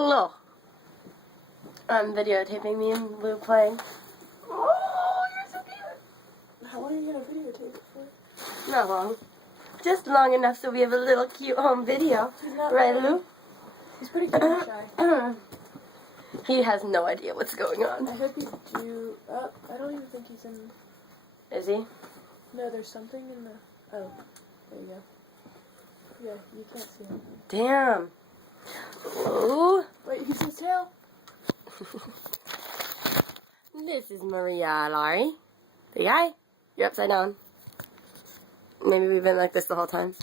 Hello. I'm videotaping me and Lou playing. Oh, you're so cute. How long are you gonna videotape it for? Not long. Just long enough so we have a little cute home video. Right, Lou? He's pretty cute and shy. He has no idea what's going on. I hope you do. I don't even think he's in. Is he? No, there's something in the. Oh, there you go. Yeah, you can't see him. Damn. Ooh. Wait, he's his tail. This is Maria Laurie. The guy? You're upside down. Maybe we've been like this the whole time.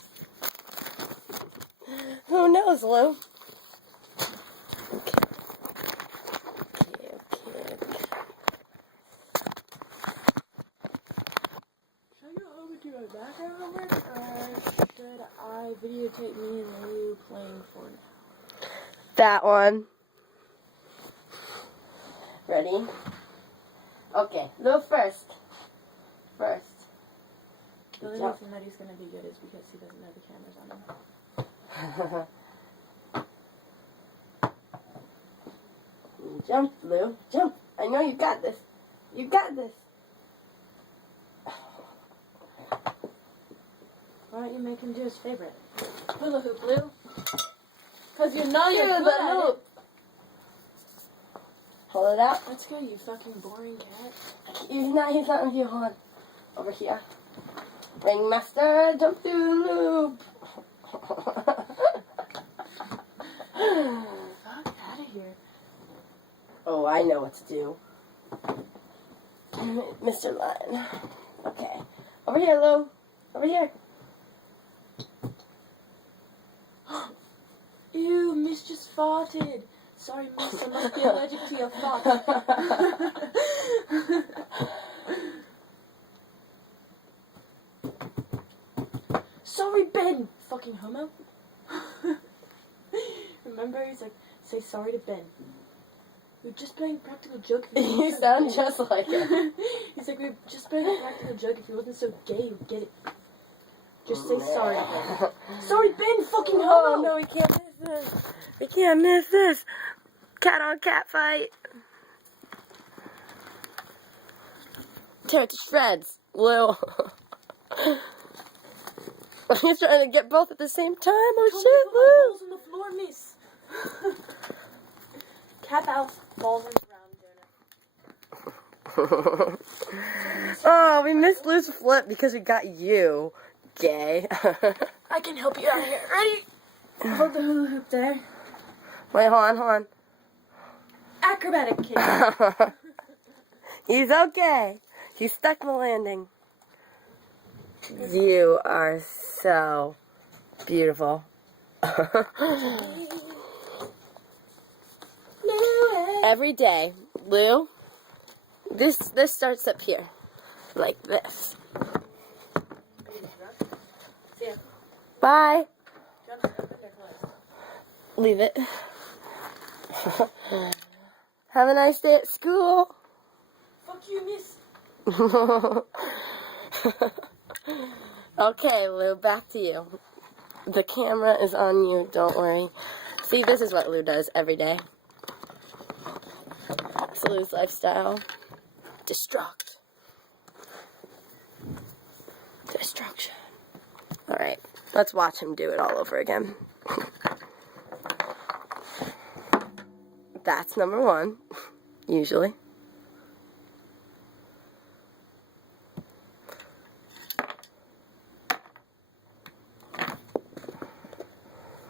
Who knows, Lou? Okay. Should I go over to my background homework, or should I videotape me and Lou playing Fortnite? That one. Ready? Okay, Lou first. The only reason that he's gonna be good is because he doesn't know the camera's on him. Jump, Lou. Jump. I know you got this. You got this. Why don't you make him do his favorite? Hula hoop, Lou. Cause you're good at it. Hold it out. Let's go, you fucking boring cat. He's not with you. Hold on. Over here. Ringmaster, jump through the loop. Fuck out of here. Oh, I know what to do. Mr. Lion. Okay. Over here, Lou. Over here. Ew, Miss just farted. Sorry, Miss, I must be allergic to your farts. Sorry, Ben. Fucking homo. Remember, he's like, say sorry to Ben. We're just playing practical joke. You sound just like him. He's like, we're just playing a practical joke. If you wasn't so gay, you'd get it. Just say sorry to Ben. Sorry, Ben, fucking homo. Oh, no, we can't miss this. We can't miss this. Cat on cat fight. Tear it to shreds, Lou. He's trying to get both at the same time. Oh, shit, Lou. Balls on the floor, miss. Cat out, balls on the ground, Jonah. Oh, we missed Lou's flip because we got you, gay. I can help you out here. Ready? Hold the hula hoop there. Wait, hold on. Acrobatic kick. He's okay. He's stuck in the landing. You are so beautiful. Every day, Lou, this starts up here, like this. Bye. Leave it. Have a nice day at school. Fuck you, miss. Okay, Lou, back to you. The camera is on you, don't worry. See, this is what Lou does every day. It's Lou's lifestyle. Destruct. Destruction. Alright, let's watch him do it all over again. That's number one, usually.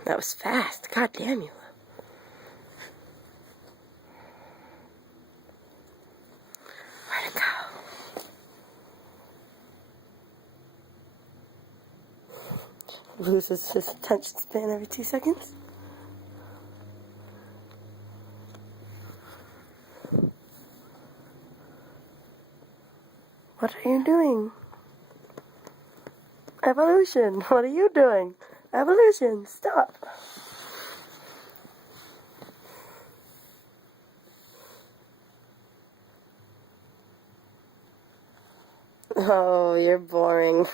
That was fast. God damn you. Where'd it go? Loses his attention span every 2 seconds. What are you doing? Evolution, what are you doing? Evolution, stop. Oh, you're boring.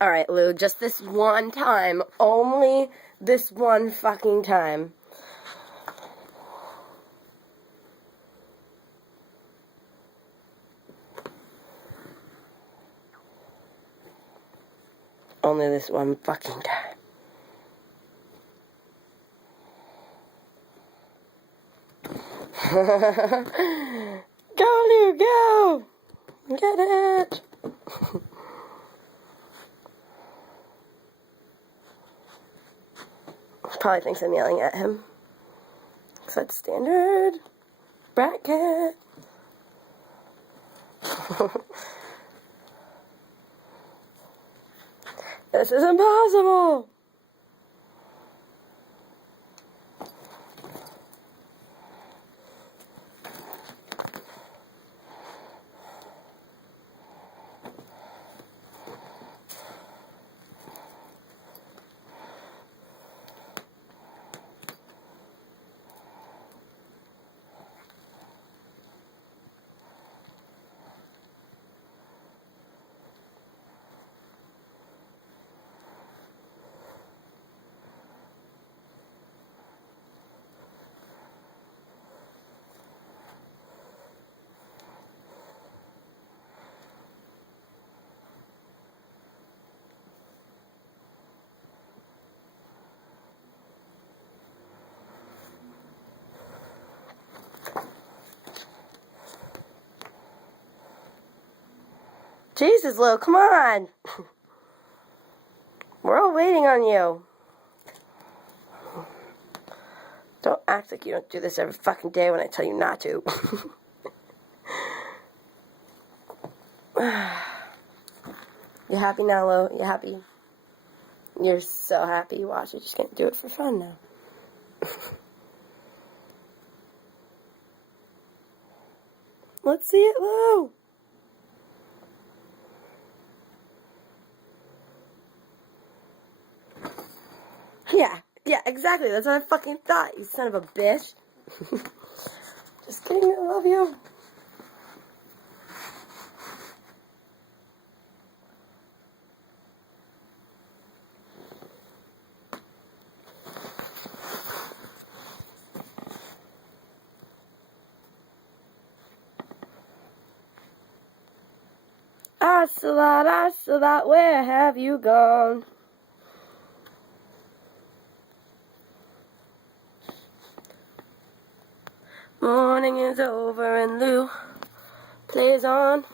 Alright, Lou, just this one time. Only this one fucking time. Only this one fucking time. Go, Lou, go! Get it! Probably thinks I'm yelling at him. So that's standard. Brat cat. This is impossible! Jesus, Lou, come on! We're all waiting on you. Don't act like you don't do this every fucking day when I tell you not to. You happy now, Lou? You happy? You're so happy. Watch, you're just gonna do it for fun now. Let's see it, Lou! Yeah, exactly. That's what I fucking thought, you son of a bitch. Just kidding, I love you. Ocelot, where have you gone? Morning is over and Lou plays on.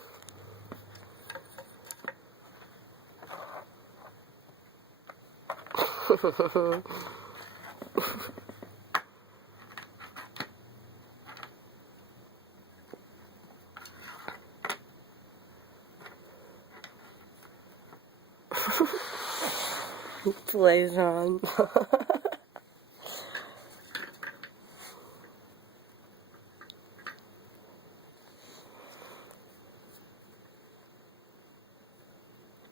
Plays on.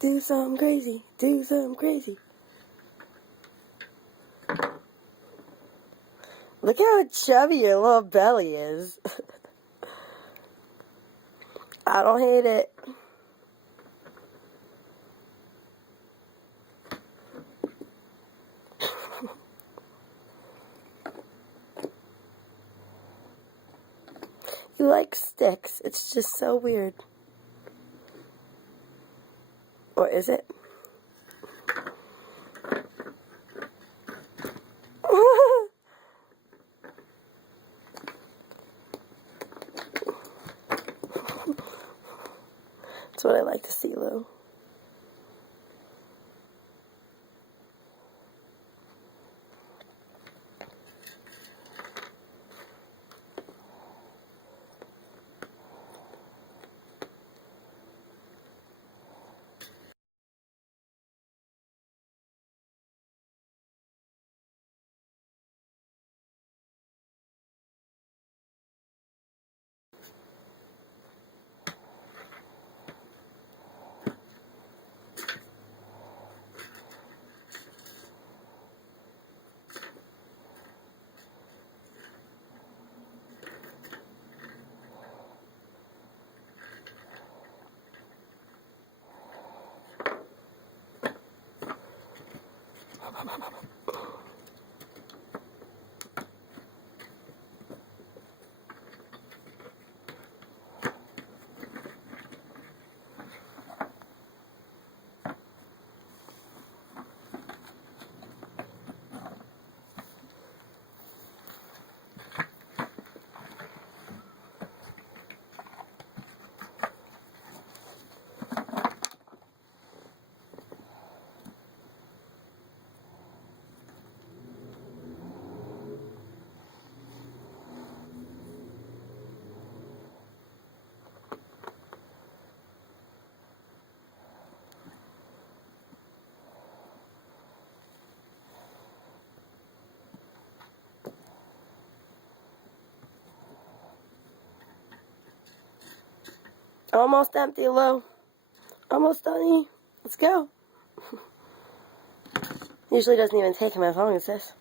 Do something crazy. Do something crazy. Look how chubby your little belly is. I don't hate it. You like sticks. It's just so weird. Or is it? That's what I like to see, Lou. Almost empty, Lou. Almost done. Let's go. Usually doesn't even take him as long as this.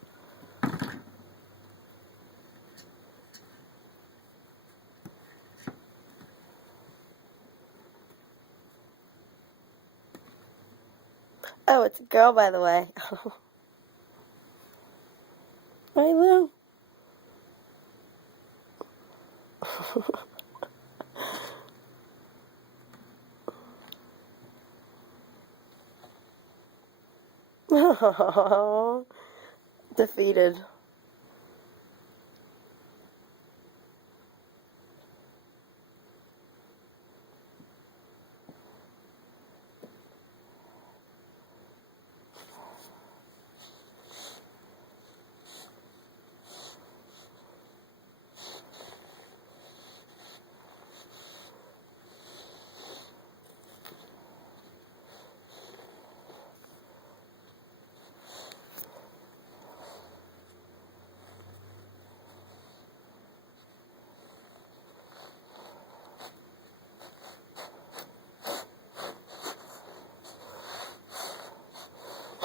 Oh, it's a girl, by the way. Right, Lou? Oh, defeated.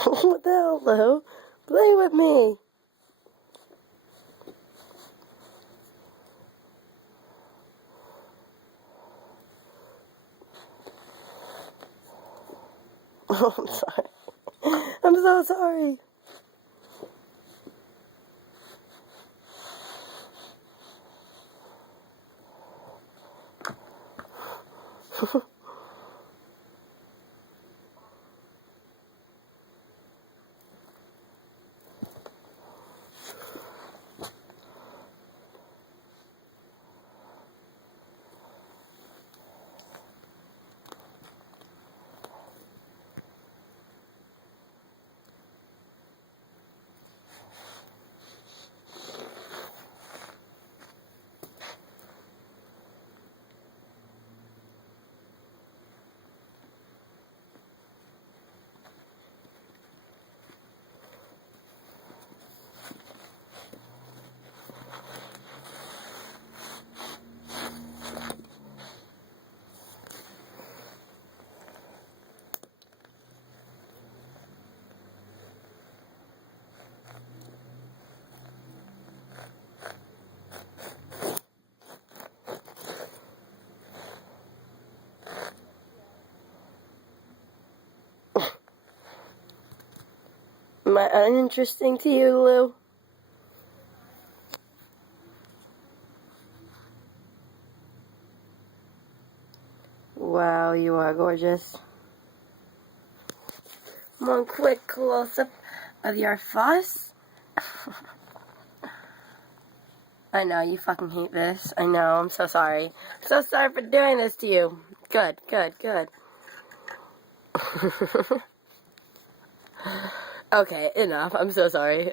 What the hell, Lou? Play with me. Oh, I'm sorry. I'm so sorry. Am I uninteresting to you, Lou? Wow, you are gorgeous. One quick close-up of your fuss. I know, you fucking hate this. I know, I'm so sorry. So sorry for doing this to you. Good, good, good. Okay, enough. I'm so sorry.